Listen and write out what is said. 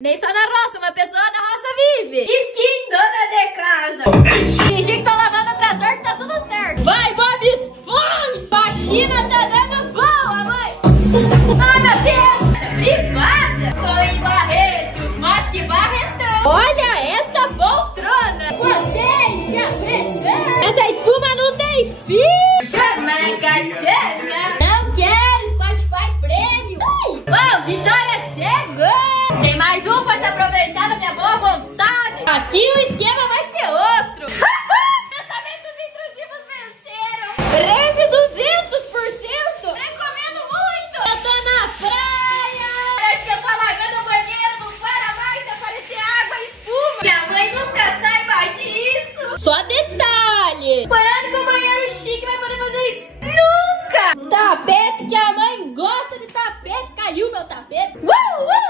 Nem só na roça, uma pessoa na roça vive. Skin, dona de casa. Fingir que tá lavando o trator que tá tudo certo. Vai, Bob Esponja! Faxina tá dando boa, mãe. Ai, meu Deus. Privada. Tô em Barretos, mas que barretão. Olha esta poltrona. Potência, pressão. Essa espuma não tem fim. Chama a gatinha. Não quero Spotify Premium. Ai, Vitória chegou. Tem mais um pra se aproveitar da minha boa vontade. Aqui o esquema vai ser outro. Pensamentos intrusivos venceram. Prêmio 200%. Recomendo muito. Eu tô na praia. Parece que eu tô lavando o banheiro, não para mais se aparecer água e espuma. Minha mãe nunca saiba disso. Só detalhe. Quando que o banheiro chique vai poder fazer isso? Nunca. Tapete que a mãe gosta de tapete. Caiu meu tapete. Uh!